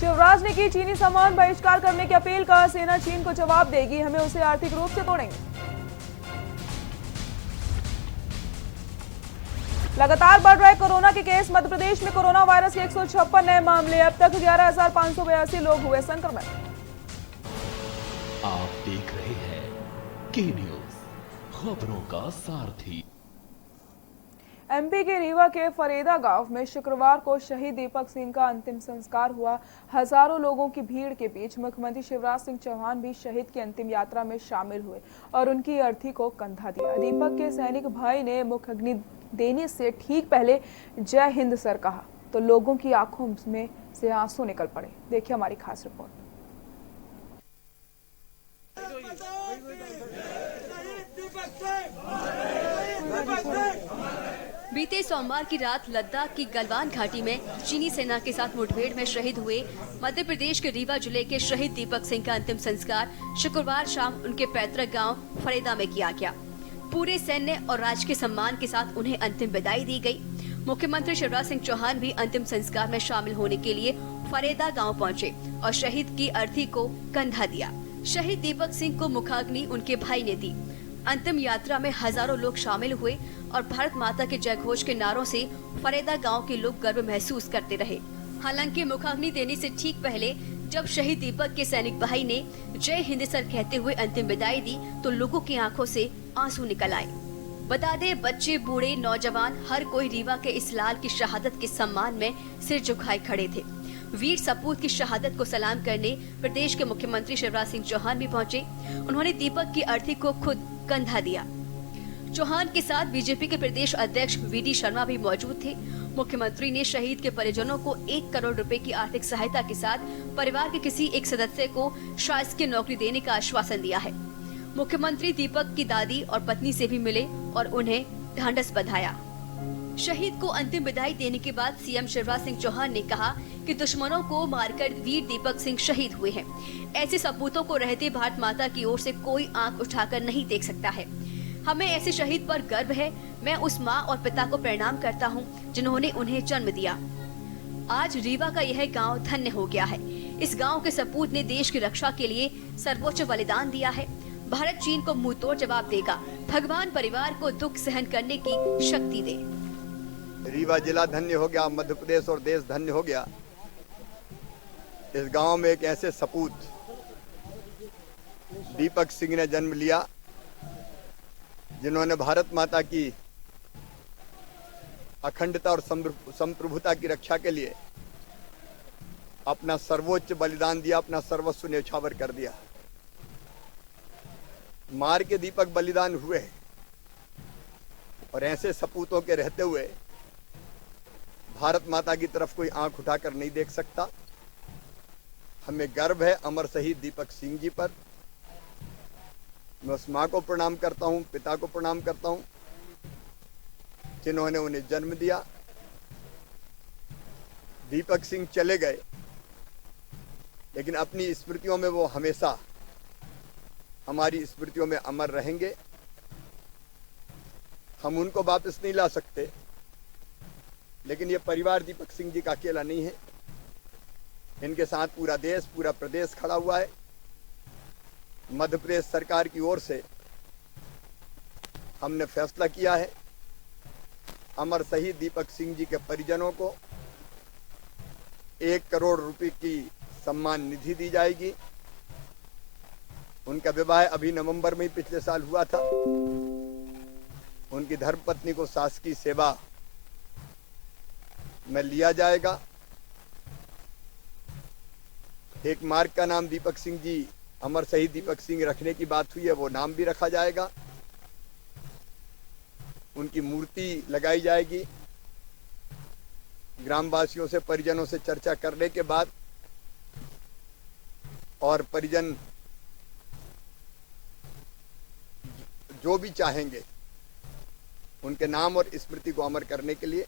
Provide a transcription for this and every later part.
शिवराज ने की चीनी सामान बहिष्कार करने की अपील का, सेना चीन को जवाब देगी, हमें उसे आर्थिक रूप से तोड़ेंगे। लगातार बढ़ रहे कोरोना के केस, मध्य प्रदेश में कोरोना वायरस के 156 नए मामले, अब तक 11,582 लोग हुए संक्रमित। आप देख रहे हैं के न्यूज, खबरों का सारथी। एमपी के रीवा के फरेदा गांव में शुक्रवार को शहीद दीपक सिंह का अंतिम संस्कार हुआ। हजारों लोगों की भीड़ के बीच मुख्यमंत्री शिवराज सिंह चौहान भी शहीद की अंतिम यात्रा में शामिल हुए और उनकी अर्थी को कंधा दिया। दीपक के सैनिक भाई ने मुख अग्नि देने से ठीक पहले जय हिंद सर कहा तो लोगों की आंखों में से आंसू निकल पड़े। देखिए हमारी खास रिपोर्ट। बीते सोमवार की रात लद्दाख की गलवान घाटी में चीनी सेना के साथ मुठभेड़ में शहीद हुए मध्य प्रदेश के रीवा जिले के शहीद दीपक सिंह का अंतिम संस्कार शुक्रवार शाम उनके पैतृक गांव फरेदा में किया गया। पूरे सैन्य और राजकीय सम्मान के साथ उन्हें अंतिम विदाई दी गई। मुख्यमंत्री शिवराज सिंह चौहान भी अंतिम संस्कार में शामिल होने के लिए फरेदा गाँव पहुँचे और शहीद की अर्थी को कंधा दिया। शहीद दीपक सिंह को मुखाग्नि उनके भाई ने दी। अंतिम यात्रा में हजारों लोग शामिल हुए और भारत माता के जयघोष के नारों से फरेदा गांव के लोग गर्व महसूस करते रहे। हालांकि मुखाग्नि देने से ठीक पहले जब शहीद दीपक के सैनिक भाई ने जय हिंद सर कहते हुए अंतिम विदाई दी तो लोगों की आंखों से आंसू निकल आए। बता दे बच्चे बूढ़े नौजवान हर कोई रीवा के इस लाल की शहादत के सम्मान में सिर झुकाए खड़े थे। वीर सपूत की शहादत को सलाम करने प्रदेश के मुख्यमंत्री शिवराज सिंह चौहान भी पहुंचे। उन्होंने दीपक की अर्थी को खुद कंधा दिया। चौहान के साथ बीजेपी के प्रदेश अध्यक्ष वीडी शर्मा भी मौजूद थे। मुख्यमंत्री ने शहीद के परिजनों को 1 करोड़ रुपए की आर्थिक सहायता के साथ परिवार के किसी एक सदस्य को शासकीय नौकरी देने का आश्वासन दिया है। मुख्यमंत्री दीपक की दादी और पत्नी से भी मिले और उन्हें ढांढस बंधाया। शहीद को अंतिम विदाई देने के बाद सीएम शिवराज सिंह चौहान ने कहा कि दुश्मनों को मारकर वीर दीपक सिंह शहीद हुए हैं। ऐसे सपूतों को रहते भारत माता की ओर से कोई आंख उठाकर नहीं देख सकता है। हमें ऐसे शहीद पर गर्व है। मैं उस माँ और पिता को प्रणाम करता हूँ जिन्होंने उन्हें जन्म दिया। आज रीवा का यह गांव धन्य हो गया है। इस गांव के सपूत ने देश की रक्षा के लिए सर्वोच्च बलिदान दिया है। भारत चीन को मुंह तोड़ जवाब देगा। भगवान परिवार को दुख सहन करने की शक्ति दे। रीवा जिला धन्य हो गया, मध्य प्रदेश और देश धन्य हो गया। इस गांव में एक ऐसे सपूत दीपक सिंह ने जन्म लिया जिन्होंने भारत माता की अखंडता और संप्रभुता की रक्षा के लिए अपना सर्वोच्च बलिदान दिया, अपना सर्वस्व न्यौछावर कर दिया। मार के दीपक बलिदान हुए और ऐसे सपूतों के रहते हुए भारत माता की तरफ कोई आंख उठाकर नहीं देख सकता। हमें गर्व है अमर शहीद दीपक सिंह जी पर। मैं उस माँ को प्रणाम करता हूँ, पिता को प्रणाम करता हूँ जिन्होंने उन्हें जन्म दिया। दीपक सिंह चले गए लेकिन अपनी स्मृतियों में वो हमेशा हमारी स्मृतियों में अमर रहेंगे। हम उनको वापस नहीं ला सकते लेकिन ये परिवार दीपक सिंह जी का अकेला नहीं है। इनके साथ पूरा देश, पूरा प्रदेश खड़ा हुआ है। मध्य प्रदेश सरकार की ओर से हमने फैसला किया है अमर शहीद दीपक सिंह जी के परिजनों को 1 करोड़ रुपए की सम्मान निधि दी जाएगी। उनका विवाह अभी नवंबर में ही पिछले साल हुआ था। उनकी धर्मपत्नी को शासकीय सेवा में लिया जाएगा। एक मार्ग का नाम दीपक सिंह जी, अमर शहीद दीपक सिंह रखने की बात हुई है, वो नाम भी रखा जाएगा। उनकी मूर्ति लगाई जाएगी। ग्रामवासियों से, परिजनों से चर्चा करने के बाद और परिजन जो भी चाहेंगे उनके नाम और स्मृति को अमर करने के लिए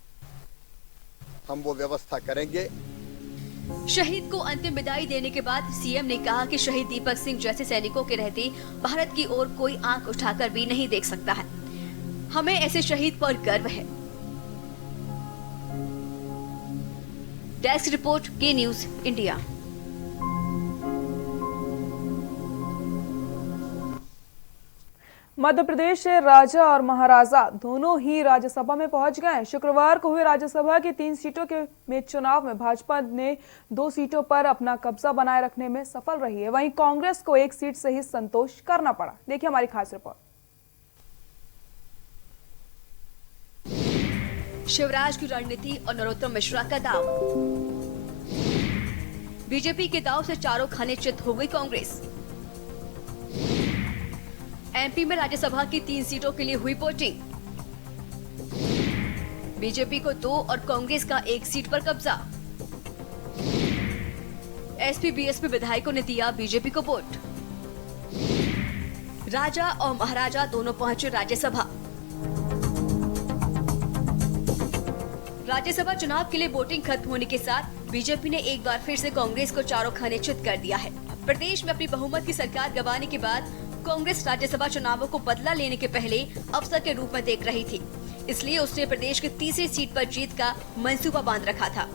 हम वो व्यवस्था करेंगे। शहीद को अंतिम विदाई देने के बाद सीएम ने कहा कि शहीद दीपक सिंह जैसे सैनिकों के रहते भारत की ओर कोई आंख उठाकर भी नहीं देख सकता है। हमें ऐसे शहीद पर गर्व है। डेस्क रिपोर्ट, के न्यूज इंडिया। मध्य प्रदेश से राजा और महाराजा दोनों ही राज्यसभा में पहुंच गए। शुक्रवार को हुए राज्यसभा की 3 सीटों में चुनाव में भाजपा ने 2 सीटों पर अपना कब्जा बनाए रखने में सफल रही है। वहीं कांग्रेस को 1 सीट से ही संतोष करना पड़ा। देखिए हमारी खास रिपोर्ट। शिवराज की रणनीति और नरोत्तम मिश्रा का दाव। बीजेपी के दाव से चारों खाने चित हो गई कांग्रेस। एमपी में राज्यसभा की 3 सीटों के लिए हुई वोटिंग। बीजेपी को 2 और कांग्रेस का 1 सीट पर कब्जा। एसपी बीएसपी विधायकों ने दिया बीजेपी को वोट। राजा और महाराजा दोनों पहुंचे राज्यसभा। राज्यसभा चुनाव के लिए वोटिंग खत्म होने के साथ बीजेपी ने एक बार फिर से कांग्रेस को चारों खाने चित कर दिया है। प्रदेश में अपनी बहुमत की सरकार गंवाने के बाद कांग्रेस राज्यसभा चुनावों को बदला लेने के पहले अवसर के रूप में देख रही थी, इसलिए उसने प्रदेश की तीसरी सीट पर जीत का मंसूबा बांध रखा था।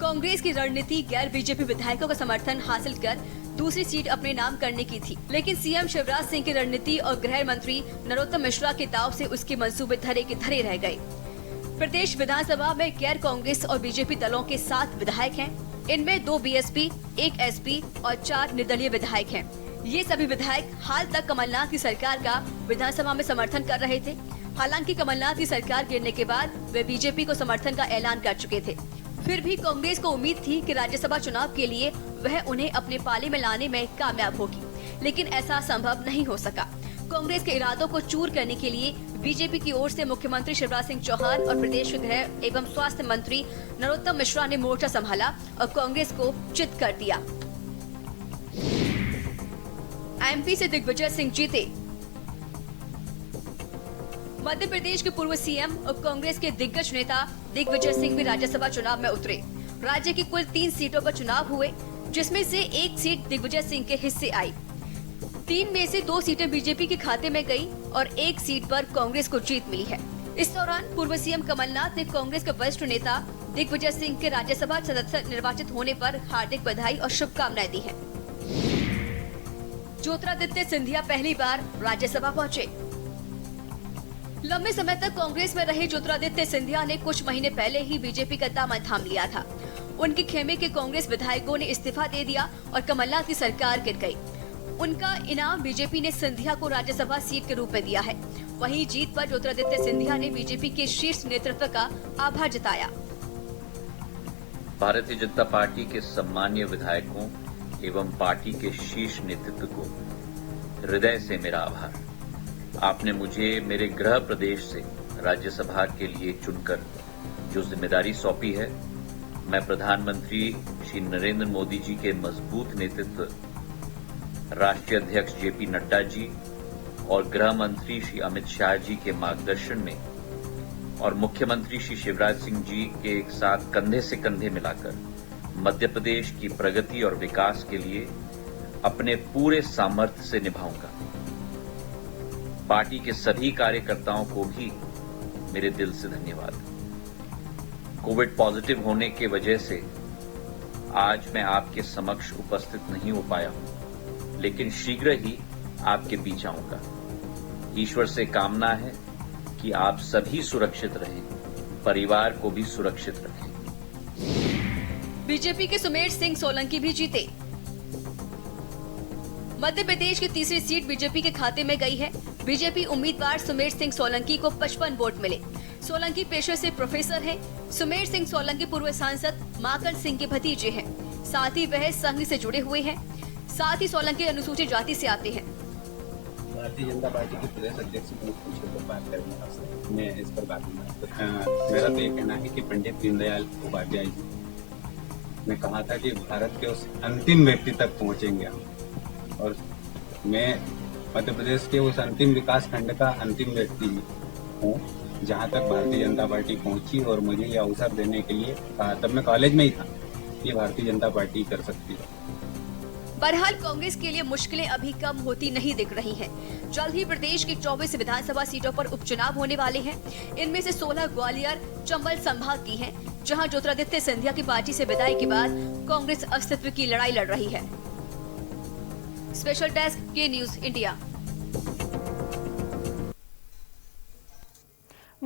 कांग्रेस की रणनीति गैर बीजेपी विधायकों का समर्थन हासिल कर दूसरी सीट अपने नाम करने की थी, लेकिन सीएम शिवराज सिंह की रणनीति और गृह मंत्री नरोत्तम मिश्रा के दाव से उसके मंसूबे धरे के धरे रह गए। प्रदेश विधानसभा में गैर कांग्रेस और बीजेपी दलों के 7 विधायक हैं। इनमें 2 बीएसपी, 1 एसपी और 4 निर्दलीय विधायक हैं। ये सभी विधायक हाल तक कमलनाथ की सरकार का विधानसभा में समर्थन कर रहे थे। हालांकि कमलनाथ की सरकार गिरने के बाद वे बीजेपी को समर्थन का ऐलान कर चुके थे। फिर भी कांग्रेस को उम्मीद थी कि राज्यसभा चुनाव के लिए वह उन्हें अपने पाले में लाने में कामयाब होगी, लेकिन ऐसा संभव नहीं हो सका। कांग्रेस के इरादों को चूर करने के लिए बीजेपी की ओर से मुख्यमंत्री शिवराज सिंह चौहान और प्रदेश के गृह एवं स्वास्थ्य मंत्री नरोत्तम मिश्रा ने मोर्चा संभाला और कांग्रेस को चित कर दिया। एमपी से दिग्विजय सिंह जीते। मध्य प्रदेश के पूर्व सीएम और कांग्रेस के दिग्गज नेता दिग्विजय सिंह भी राज्यसभा चुनाव में उतरे। राज्य की कुल 3 सीटों पर चुनाव हुए, जिसमें से 1 सीट दिग्विजय सिंह के हिस्से आई। 3 में से 2 सीटें बीजेपी के खाते में गई और 1 सीट पर कांग्रेस को जीत मिली है। इस दौरान पूर्व सीएम कमलनाथ ने कांग्रेस के वरिष्ठ नेता दिग्विजय सिंह के राज्यसभा सदस्य निर्वाचित होने पर हार्दिक बधाई और शुभकामनाएं दी है। ज्योतिरादित्य सिंधिया पहली बार राज्यसभा पहुंचे। लंबे समय तक कांग्रेस में रहे ज्योतिरादित्य सिंधिया ने कुछ महीने पहले ही बीजेपी का दामन थाम लिया था। उनके खेमे के कांग्रेस विधायकों ने इस्तीफा दे दिया और कमलनाथ की सरकार गिर गई। उनका इनाम बीजेपी ने सिंधिया को राज्यसभा सीट के रूप में दिया है। वहीं जीत पर ज्योतिरादित्य सिंधिया ने बीजेपी के शीर्ष नेतृत्व का आभार जताया। भारतीय जनता पार्टी के सम्मानीय विधायकों एवं पार्टी के शीर्ष नेतृत्व को हृदय से मेरा आभार। आपने मुझे मेरे गृह प्रदेश से राज्यसभा के लिए चुनकर जो जिम्मेदारी सौंपी है, मैं प्रधानमंत्री श्री नरेंद्र मोदी जी के मजबूत नेतृत्व, राष्ट्रीय अध्यक्ष जेपी नड्डा जी और गृह मंत्री श्री अमित शाह जी के मार्गदर्शन में और मुख्यमंत्री श्री शिवराज सिंह जी के एक साथ कंधे से कंधे मिलाकर मध्य प्रदेश की प्रगति और विकास के लिए अपने पूरे सामर्थ्य से निभाऊंगा। पार्टी के सभी कार्यकर्ताओं को भी मेरे दिल से धन्यवाद। कोविड पॉजिटिव होने के वजह से आज मैं आपके समक्ष उपस्थित नहीं हो पाया हूं, लेकिन शीघ्र ही आपके बीच आऊंगा। ईश्वर से कामना है कि आप सभी सुरक्षित रहें, परिवार को भी सुरक्षित रखें। बीजेपी के सुमेर सिंह सोलंकी भी जीते। मध्य प्रदेश की तीसरी सीट बीजेपी के खाते में गई है। बीजेपी उम्मीदवार सुमेर सिंह सोलंकी को 55 वोट मिले। सोलंकी पेशे से प्रोफेसर हैं। सुमेर सिंह सोलंकी पूर्व सांसद माकन सिंह के भतीजे हैं। साथ ही वह संघ से जुड़े हुए हैं। साथ ही सोलंकी अनुसूचित जाति से आते हैं। भारतीय जनता पार्टी के प्रदेश अध्यक्ष को पूछे तो बात करेंगे, मैं इस पर बात करूंगा। मेरा तो ये कहना है कि पंडित दीनदयाल उपाध्याय जी ने कहा था कि भारत के उस अंतिम व्यक्ति तक पहुंचेंगे हम, और मैं मध्य प्रदेश के उस अंतिम विकास खंड का अंतिम व्यक्ति हूँ जहाँ तक भारतीय जनता पार्टी पहुंची और मुझे यह अवसर देने के लिए कहा। तब मैं कॉलेज में ही था। ये भारतीय जनता पार्टी कर सकती है। बहरहाल कांग्रेस के लिए मुश्किलें अभी कम होती नहीं दिख रही हैं। जल्द ही प्रदेश की 24 विधानसभा सीटों पर उपचुनाव होने वाले हैं। इनमें से 16 ग्वालियर, चंबल संभाग की हैं, जहां ज्योतिरादित्य सिंधिया की पार्टी से विदाई के बाद कांग्रेस अस्तित्व की लड़ाई लड़ रही है। स्पेशल डेस्क के न्यूज इंडिया।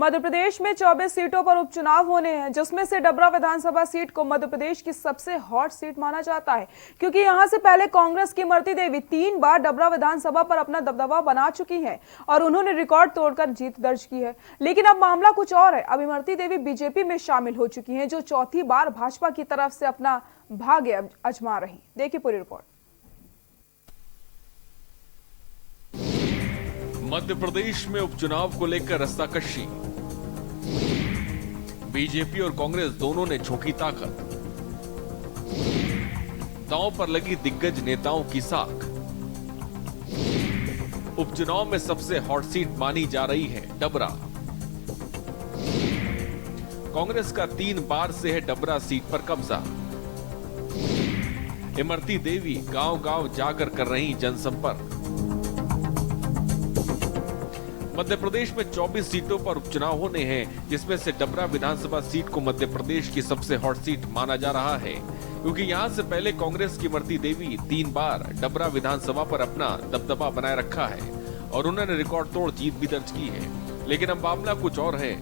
मध्य प्रदेश में 24 सीटों पर उपचुनाव होने हैं, जिसमें से डबरा विधानसभा सीट को मध्य प्रदेश की सबसे हॉट सीट माना जाता है, क्योंकि यहां से पहले कांग्रेस की इमरती देवी 3 बार डबरा विधानसभा पर अपना दबदबा बना चुकी हैं और उन्होंने रिकॉर्ड तोड़कर जीत दर्ज की है। लेकिन अब मामला कुछ और है। अब इमरती देवी बीजेपी में शामिल हो चुकी हैं, जो चौथी बार भाजपा की तरफ से अपना भाग्य आजमा रही। देखिए पूरी रिपोर्ट। मध्य प्रदेश में उपचुनाव को लेकर रस्साकशी। बीजेपी और कांग्रेस दोनों ने झोंकी ताकत। दांव पर लगी दिग्गज नेताओं की साख। उपचुनाव में सबसे हॉट सीट मानी जा रही है डबरा। कांग्रेस का 3 बार से है डबरा सीट पर कब्जा। इमरती देवी गांव-गांव जाकर कर रही जनसंपर्क। मध्य प्रदेश में 24 सीटों पर उपचुनाव होने हैं, जिसमें से डबरा विधानसभा सीट को मध्य प्रदेश की सबसे हॉट सीट माना जा रहा है, क्योंकि यहां से पहले कांग्रेस की इमरती देवी 3 बार डबरा विधानसभा पर अपना दबदबा बनाए रखा है और उन्होंने रिकॉर्ड तोड़ जीत भी दर्ज की है। लेकिन अब मामला कुछ और है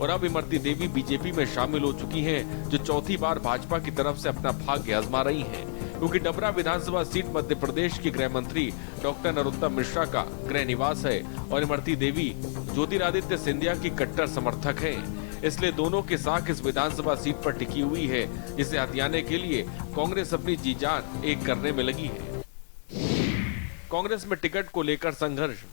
और अब इमरती देवी बीजेपी में शामिल हो चुकी हैं, जो चौथी बार भाजपा की तरफ से अपना भाग्य आजमा रही हैं, क्योंकि डबरा विधानसभा सीट मध्य प्रदेश के गृह मंत्री डॉक्टर नरोत्तम मिश्रा का गृह निवास है और इमरती देवी ज्योतिरादित्य सिंधिया की कट्टर समर्थक हैं। इसलिए दोनों की साख इस विधानसभा सीट पर टिकी हुई है, जिसे हथियाने के लिए कांग्रेस अपनी जी जान एक करने में लगी है। कांग्रेस में टिकट को लेकर संघर्ष।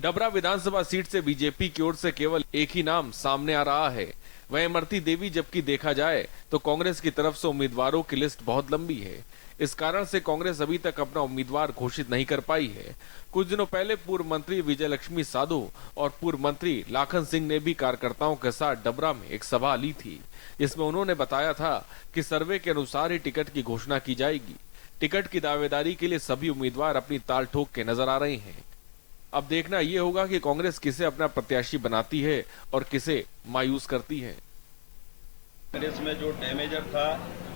डबरा विधानसभा सीट से बीजेपी की ओर से केवल एक ही नाम सामने आ रहा है, वह इमरती देवी, जबकि देखा जाए तो कांग्रेस की तरफ से उम्मीदवारों की लिस्ट बहुत लंबी है। इस कारण से कांग्रेस अभी तक अपना उम्मीदवार घोषित नहीं कर पाई है। कुछ दिनों पहले पूर्व मंत्री विजय लक्ष्मी साधो और पूर्व मंत्री लाखन सिंह ने भी कार्यकर्ताओं के साथ डबरा में एक सभा ली थी, जिसमें उन्होंने बताया था कि सर्वे के अनुसार ही टिकट की घोषणा की जाएगी। टिकट की दावेदारी के लिए सभी उम्मीदवार अपनी ताल ठोक के नजर आ रहे हैं। अब देखना यह होगा कि कांग्रेस किसे अपना प्रत्याशी बनाती है और किसे मायूस करती है। कांग्रेस में जो डैमेजर था,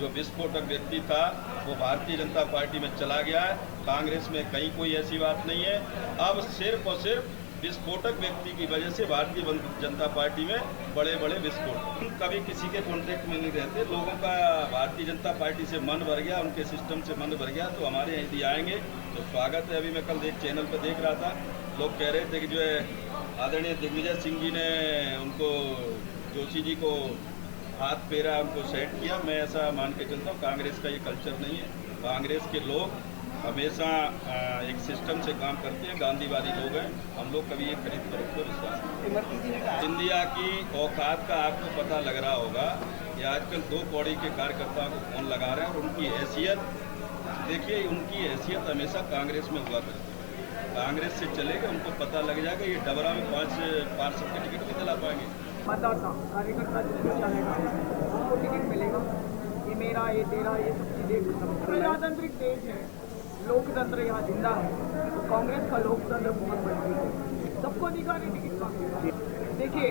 जो विस्फोटक व्यक्ति था, वो भारतीय जनता पार्टी में चला गया है। कांग्रेस में कहीं कोई ऐसी बात नहीं है। अब सिर्फ और सिर्फ विस्फोटक व्यक्ति की वजह से भारतीय जनता पार्टी में बड़े बड़े विस्फोट। कभी किसी के कॉन्टेक्ट में नहीं रहते। लोगों का भारतीय जनता पार्टी से मन भर गया, उनके सिस्टम से मन भर गया, तो हमारे यदि आएंगे तो स्वागत है। अभी मैं कल एक चैनल पर देख रहा था, लोग कह रहे थे कि जो है आदरणीय दिग्विजय सिंह जी ने उनको जोशी जी को हाथ फेरा, उनको सेट किया। मैं ऐसा मान के चलता हूँ, कांग्रेस का ये कल्चर नहीं है। कांग्रेस के लोग हमेशा एक सिस्टम से काम करते हैं, गांधीवादी लोग हैं। हम लोग कभी ये खरीद पर उनको विश्वास नहीं। इंडिया की औकात का आपको पता लग रहा होगा कि आजकल 2 कौड़ी के कार्यकर्ताओं को फोन लगा रहे हैं और उनकी हैसियत देखिए, उनकी हैसियत हमेशा कांग्रेस में हुआ करती है। कांग्रेस से चलेगा, उनको पता लग जाएगा ये डबरा में 5 पार्षद के टिकट नहीं दिला पाएंगे। मतदाता कार्यकर्ता जिसको चाहेगा उसको टिकट मिलेगा। ये मेरा, ये तेरा, ये सब चीजें प्रजातांत्रिक देश है, लोकतंत्र यहाँ जिंदा है। तो कांग्रेस का लोकतंत्र बहुत मजबूत है, सबको अधिकार है टिकट का। देखिए,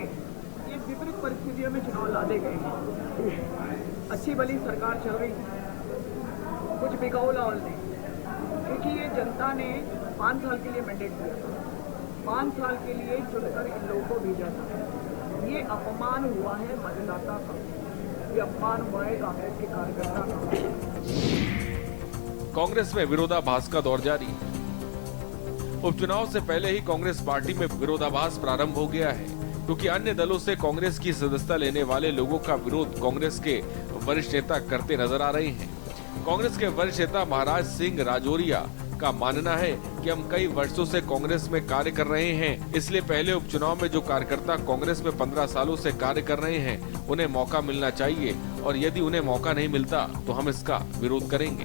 ये विपरीत परिस्थितियों में चुनाव लादे गए हैं। अच्छी भली सरकार चल रही है, कुछ बिकाऊ लाहौल नहीं, क्योंकि ये जनता ने 5 साल के लिए मैंडेट दिया था। 5 साल के लिए चुनकर इन लोगों को भेजा था। ये अपमान हुआ है मतदाता का, ये अपमान हुआ है कांग्रेस के कार्यकर्ता का। कांग्रेस में विरोधाभास का दौर जारी। उपचुनाव से पहले ही कांग्रेस पार्टी में विरोधाभास प्रारंभ हो गया है, क्योंकि अन्य दलों से कांग्रेस की सदस्यता लेने वाले लोगों का विरोध कांग्रेस के वरिष्ठ नेता करते नजर आ रहे हैं। कांग्रेस के वरिष्ठ नेता महाराज सिंह राजौरिया का मानना है कि हम कई वर्षों से कांग्रेस में कार्य कर रहे हैं, इसलिए पहले उपचुनाव में जो कार्यकर्ता कांग्रेस में 15 सालों से कार्य कर रहे हैं, उन्हें मौका मिलना चाहिए और यदि उन्हें मौका नहीं मिलता तो हम इसका विरोध करेंगे।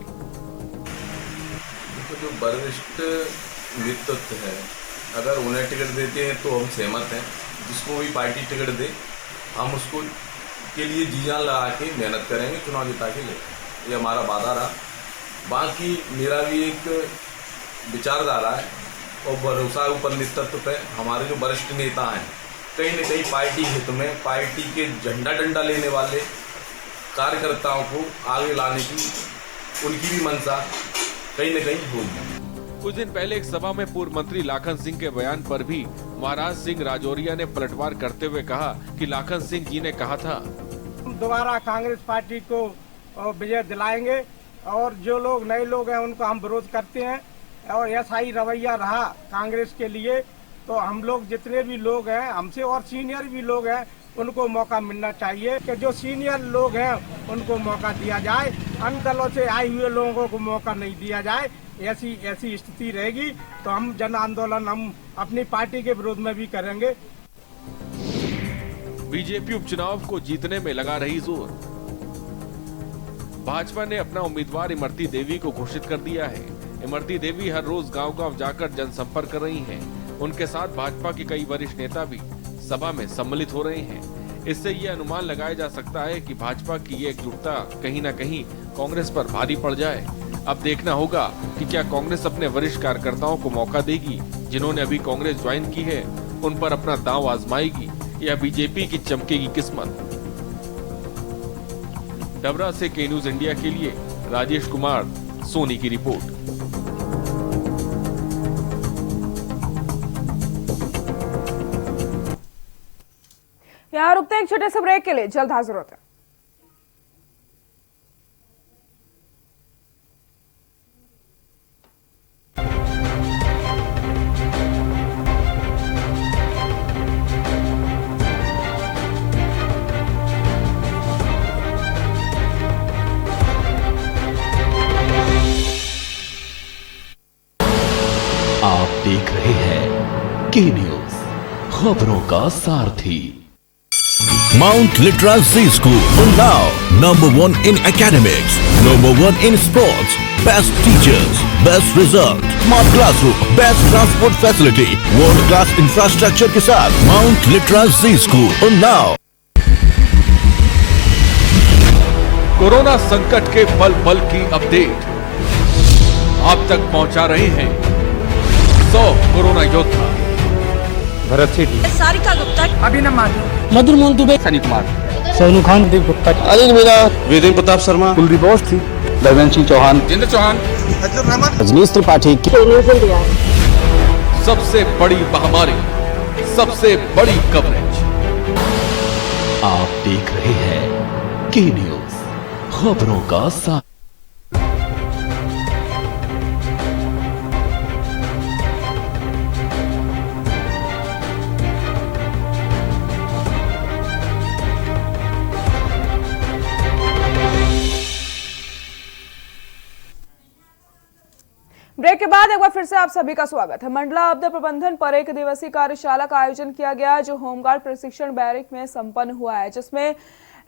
तो जो वरिष्ठ नेतृत्व है, अगर उन्हें टिकट देते हैं तो हम सहमत हैं। जिसको भी पार्टी टिकट दे, हम उसको के लिए जी जान लगा के मेहनत करेंगे, चुनाव जिता के ले। ये हमारा वादा रहा। बाकी मेरा भी एक विचारधारा है और भरोसा ऊपर नेतृत्व पे। हमारे जो वरिष्ठ नेता हैं, कहीं न कहीं पार्टी हित में, पार्टी के झंडा डंडा लेने वाले कार्यकर्ताओं को आगे लाने की उनकी भी मंशा कहीं न कहीं होगी। कुछ दिन पहले एक सभा में पूर्व मंत्री लाखन सिंह के बयान पर भी महाराज सिंह राजौरिया ने पलटवार करते हुए कहा कि लाखन सिंह जी ने कहा था, दोबारा कांग्रेस पार्टी को विजय दिलाएंगे और जो लोग नए लोग हैं उनको हम विरोध करते हैं और ऐसा ही रवैया रहा कांग्रेस के लिए तो हम लोग जितने भी लोग हैं हमसे और सीनियर भी लोग हैं उनको मौका मिलना चाहिए कि जो सीनियर लोग हैं उनको मौका दिया जाए, अन्य दलों से आए हुए लोगों को मौका नहीं दिया जाए। ऐसी स्थिति रहेगी तो हम जन आंदोलन हम अपनी पार्टी के विरोध में भी करेंगे। बीजेपी उपचुनाव को जीतने में लगा रही जोर। भाजपा ने अपना उम्मीदवार इमरती देवी को घोषित कर दिया है। इमरती देवी हर रोज गांव-गांव जाकर जनसंपर्क कर रही हैं। उनके साथ भाजपा के कई वरिष्ठ नेता भी सभा में सम्मिलित हो रहे हैं। इससे ये अनुमान लगाया जा सकता है कि भाजपा की ये एकजुटता कहीं न कहीं कांग्रेस पर भारी पड़ जाए। अब देखना होगा कि क्या कांग्रेस अपने वरिष्ठ कार्यकर्ताओं को मौका देगी जिन्होंने अभी कांग्रेस ज्वाइन की है, उन पर अपना दांव आजमाएगी या बीजेपी की चमकेगी किस्मत। डबरा से के न्यूज इंडिया के लिए राजेश कुमार सोनी की रिपोर्ट। यहाँ रुकते हैं एक छोटे से ब्रेक के लिए, जल्द हाजिर होते हैं। आप देख रहे हैं के न्यूज, खबरों का सारथी। Mount Litra Z School, Unnao, #1 in academics, #1 in sports, best teachers, best result, smart classroom, best transport facility, world class infrastructure के साथ Mount Litra Z School, Unnao। Corona संकट के पल पल की अपडेट आप तक पहुंचा रहे हैं 100 कोरोना योद्धा। भरत सेठी, सारिका गुप्ता, अभिनव माथुर, मधुर मोहन दुबे, सनी कुमार, सोनू खान, दीप गुप्ता, अनिल मीना, वेदेंद्र प्रताप शर्मा, कुलदीप बोस थी, दरवेंद्र सिंह चौहान, जिंद्र चौहान, रजनीश त्रिपाठी, सबसे बड़ी महामारी, सबसे बड़ी कवरेज। आप देख रहे हैं के न्यूज, खबरों का साथ। ब्रेक के बाद एक बार फिर से आप सभी का स्वागत है। मंडला आपदा प्रबंधन पर एक दिवसीय कार्यशाला का आयोजन किया गया जो होमगार्ड प्रशिक्षण बैरक में संपन्न हुआ है, जिसमें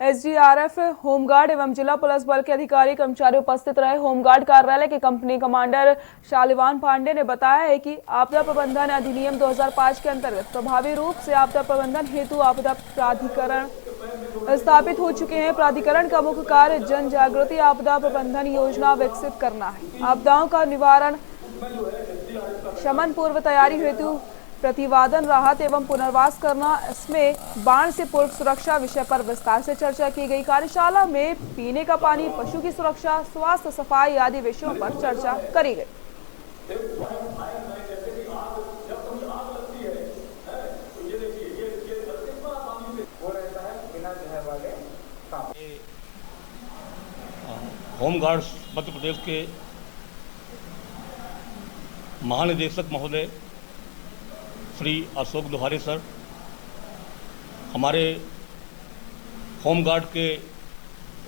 एसडीआरएफ, होमगार्ड एवं जिला पुलिस बल के अधिकारी कर्मचारी उपस्थित रहे। होमगार्ड कार्यालय के कंपनी कमांडर शालिवान पांडे ने बताया है कि आपदा प्रबंधन अधिनियम 2005 के अंतर्गत प्रभावी रूप से आपदा प्रबंधन हेतु आपदा प्राधिकरण स्थापित हो चुके हैं। प्राधिकरण का मुख्य कार्य जन जागृति आपदा प्रबंधन योजना विकसित करना है। आपदाओं का निवारण, शमन पूर्व तैयारी हेतु प्रतिवादन, राहत एवं पुनर्वास करना, इसमें बाढ़ से पूर्व सुरक्षा विषय पर विस्तार से चर्चा की गई। कार्यशाला में पीने का पानी, पशु की सुरक्षा, स्वास्थ्य, सफाई आदि विषयों पर चर्चा करी गई। होमगार्ड्स मध्य प्रदेश के महानिदेशक महोदय श्री अशोक दोहारे सर, हमारे होमगार्ड के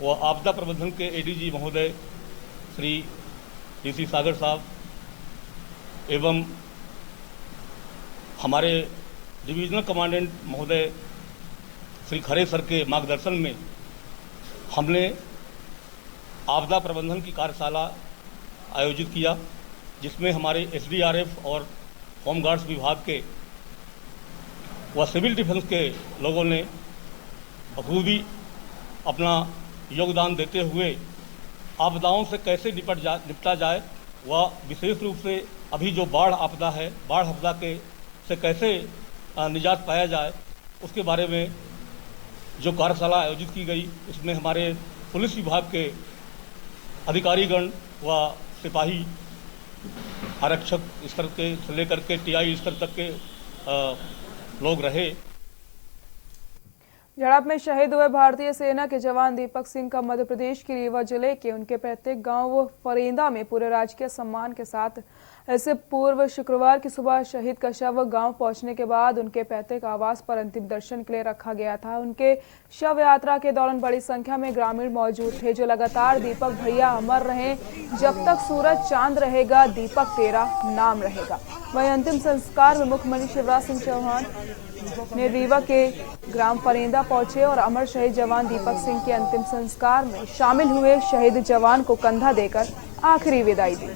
व आपदा प्रबंधन के एडीजी महोदय श्री डीसी सागर साहब एवं हमारे डिविजनल कमांडेंट महोदय श्री खरे सर के मार्गदर्शन में हमने आपदा प्रबंधन की कार्यशाला आयोजित किया, जिसमें हमारे एसडीआरएफ और होमगार्ड्स विभाग के व सिविल डिफेंस के लोगों ने बखूबी अपना योगदान देते हुए आपदाओं से कैसे निपटा जाए व विशेष रूप से अभी जो बाढ़ आपदा है, बाढ़ आपदा के से कैसे निजात पाया जाए, उसके बारे में जो कार्यशाला आयोजित की गई, इसमें हमारे पुलिस विभाग के अधिकारीगण व सिपाही आरक्षक स्तर के से लेकर के टीआई स्तर तक के लोग रहे। झड़प में शहीद हुए भारतीय सेना के जवान दीपक सिंह का मध्य प्रदेश के रीवा जिले के उनके पैतृक गांव फरेंदा में पूरे राजकीय सम्मान के साथ इससे पूर्व शुक्रवार की सुबह शहीद का शव गांव पहुंचने के बाद उनके पैतृक आवास पर अंतिम दर्शन के लिए रखा गया था। उनके शव यात्रा के दौरान बड़ी संख्या में ग्रामीण मौजूद थे, जो लगातार दीपक भैया अमर रहे, जब तक सूरज चांद रहेगा दीपक तेरा नाम रहेगा। वहीं अंतिम संस्कार में मुख्यमंत्री शिवराज सिंह चौहान ने रीवा के ग्राम फरेंदा पहुंचे और अमर शहीद जवान दीपक सिंह के अंतिम संस्कार में शामिल हुए शहीद जवान को कंधा देकर आखिरी विदाई दी।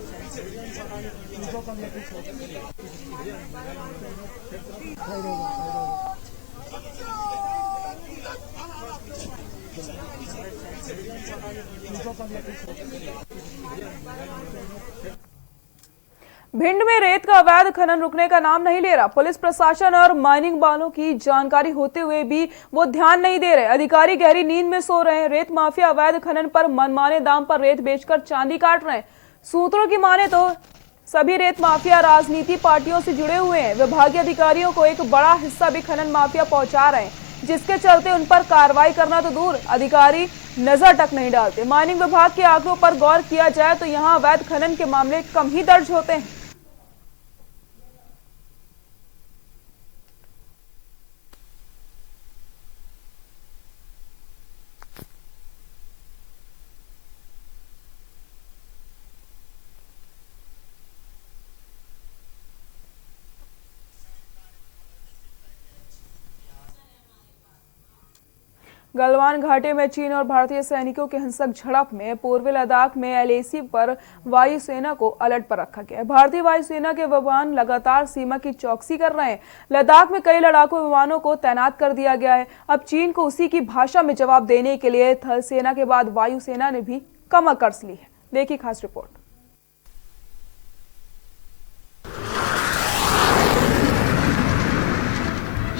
भिंड में रेत का अवैध खनन रुकने का नाम नहीं ले रहा। पुलिस प्रशासन और माइनिंग वालों की जानकारी होते हुए भी वो ध्यान नहीं दे रहे। अधिकारी गहरी नींद में सो रहे हैं। रेत माफिया अवैध खनन पर मनमाने दाम पर रेत बेचकर चांदी काट रहे हैं। सूत्रों की माने तो सभी रेत माफिया राजनीति पार्टियों से जुड़े हुए हैं। विभागीय अधिकारियों को एक बड़ा हिस्सा भी खनन माफिया पहुंचा रहे हैं, जिसके चलते उन पर कार्रवाई करना तो दूर, अधिकारी नजर तक नहीं डालते। माइनिंग विभाग के आंकड़ों पर गौर किया जाए तो यहाँ अवैध खनन के मामले कम ही दर्ज होते हैं। गलवान घाटी में चीन और भारतीय सैनिकों के हिंसक झड़प में पूर्वी लद्दाख में LAC पर वायुसेना को अलर्ट पर रखा गया है। भारतीय वायुसेना के विमान लगातार सीमा की चौकसी कर रहे हैं। लद्दाख में कई लड़ाकू विमानों को तैनात कर दिया गया है। अब चीन को उसी की भाषा में जवाब देने के लिए थल सेना के बाद वायुसेना ने भी कमर कस ली है। देखिए खास रिपोर्ट।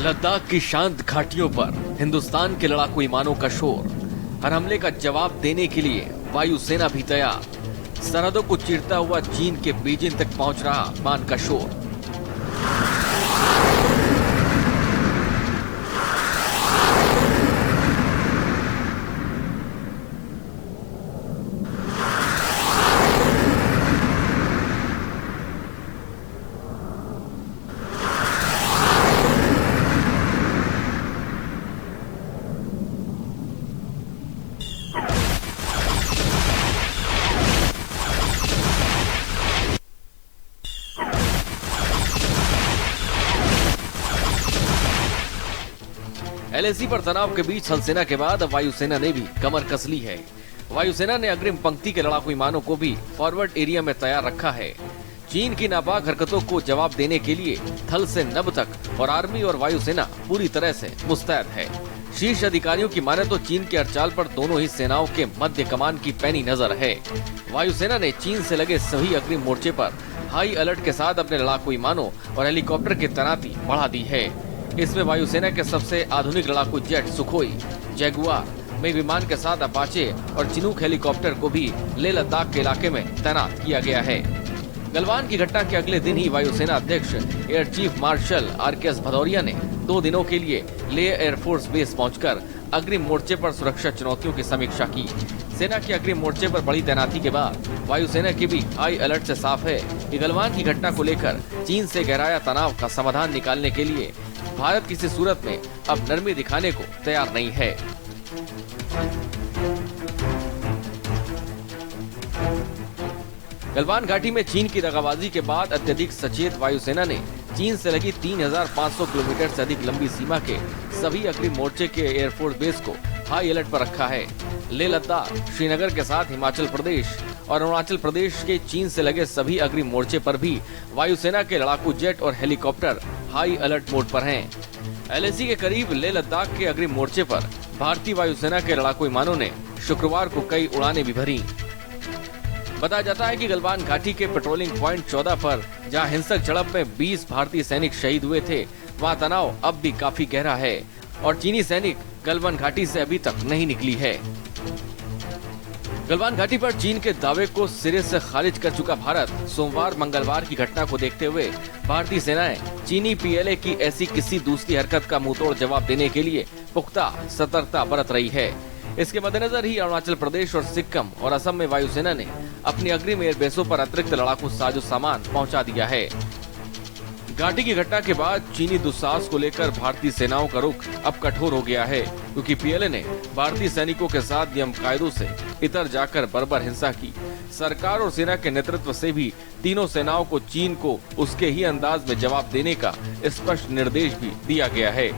लद्दाख की शांत घाटियों पर हिंदुस्तान के लड़ाकू विमानों का शोर। हर हमले का जवाब देने के लिए वायुसेना भी तैयार। सरहदों को चीरता हुआ चीन के बीजिंग तक पहुंच रहा विमान का शोर। LAC पर तनाव के बीच थल सेना के बाद अब वायुसेना ने भी कमर कस ली है। वायुसेना ने अग्रिम पंक्ति के लड़ाकू विमानों को भी फॉरवर्ड एरिया में तैयार रखा है। चीन की नापाक हरकतों को जवाब देने के लिए थल से नभ तक और आर्मी और वायुसेना पूरी तरह से मुस्तैद है। शीर्ष अधिकारियों की माने तो चीन के हलचल पर दोनों ही सेनाओं के मध्य कमान की पैनी नजर है। वायुसेना ने चीन से लगे सभी अग्रिम मोर्चे पर हाई अलर्ट के साथ अपने लड़ाकू विमानों और हेलीकॉप्टर की तैनाती बढ़ा दी है। इसमें वायुसेना के सबसे आधुनिक लड़ाकू जेट सुखोई, जैगुआर में विमान के साथ अपाचे और चिनूक हेलीकॉप्टर को भी लेह लद्दाख के इलाके में तैनात किया गया है। गलवान की घटना के अगले दिन ही वायुसेना अध्यक्ष air chief marshal RKS Bhadauria ने 2 दिनों के लिए लेह एयरफोर्स बेस पहुंचकर अग्रिम मोर्चे पर सुरक्षा चुनौतियों की समीक्षा की। सेना की अग्रिम मोर्चे पर बड़ी तैनाती के बाद वायुसेना की भी हाई अलर्ट से साफ है कि गलवान की घटना को लेकर चीन से गहराया तनाव का समाधान निकालने के लिए भारत किसी सूरत में अब नरमी दिखाने को तैयार नहीं है। गलवान घाटी में चीन की दगाबाजी के बाद अत्यधिक सचेत वायुसेना ने चीन से लगी 3,500 किलोमीटर से अधिक लंबी सीमा के सभी अग्रिम मोर्चे के एयरफोर्स बेस को हाई अलर्ट पर रखा है। लेह लद्दाख, श्रीनगर के साथ हिमाचल प्रदेश और अरुणाचल प्रदेश के चीन से लगे सभी अग्रिम मोर्चे पर भी वायुसेना के लड़ाकू जेट और हेलीकॉप्टर हाई अलर्ट मोड पर हैं। LAC के करीब लेह लद्दाख के अग्रिम मोर्चे पर भारतीय वायुसेना के लड़ाकू विमानों ने शुक्रवार को कई उड़ानें भी भरी। बताया जाता है कि गलवान घाटी के पेट्रोलिंग पॉइंट 14 पर जहां हिंसक झड़प में 20 भारतीय सैनिक शहीद हुए थे, वहां तनाव अब भी काफी गहरा है और चीनी सैनिक गलवान घाटी से अभी तक नहीं निकली है। गलवान घाटी पर चीन के दावे को सिरे से खारिज कर चुका भारत सोमवार मंगलवार की घटना को देखते हुए भारतीय सेनाएं चीनी पीएलए की ऐसी किसी दूसरी हरकत का मुंहतोड़ जवाब देने के लिए पुख्ता सतर्कता बरत रही है। इसके मद्देनजर ही अरुणाचल प्रदेश और सिक्किम और असम में वायुसेना ने अपनी अग्रिम एयरबेसों पर अतिरिक्त लड़ाकू साजो सामान पहुंचा दिया है। घाटी की घटना के बाद चीनी दुस्साहस को लेकर भारतीय सेनाओं का रुख अब कठोर हो गया है, क्योंकि पीएलए ने भारतीय सैनिकों के साथ नियम कायदों से इतर जाकर बर्बर हिंसा की। सरकार और सेना के नेतृत्व से भी तीनों सेनाओं को चीन को उसके ही अंदाज में जवाब देने का स्पष्ट निर्देश भी दिया गया है।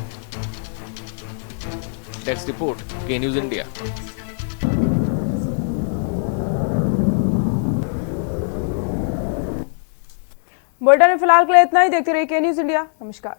डेस्क रिपोर्ट, के न्यूज इंडिया। बुलेटिन में फिलहाल के लिए इतना ही। देखते रहिए के न्यूज इंडिया। नमस्कार।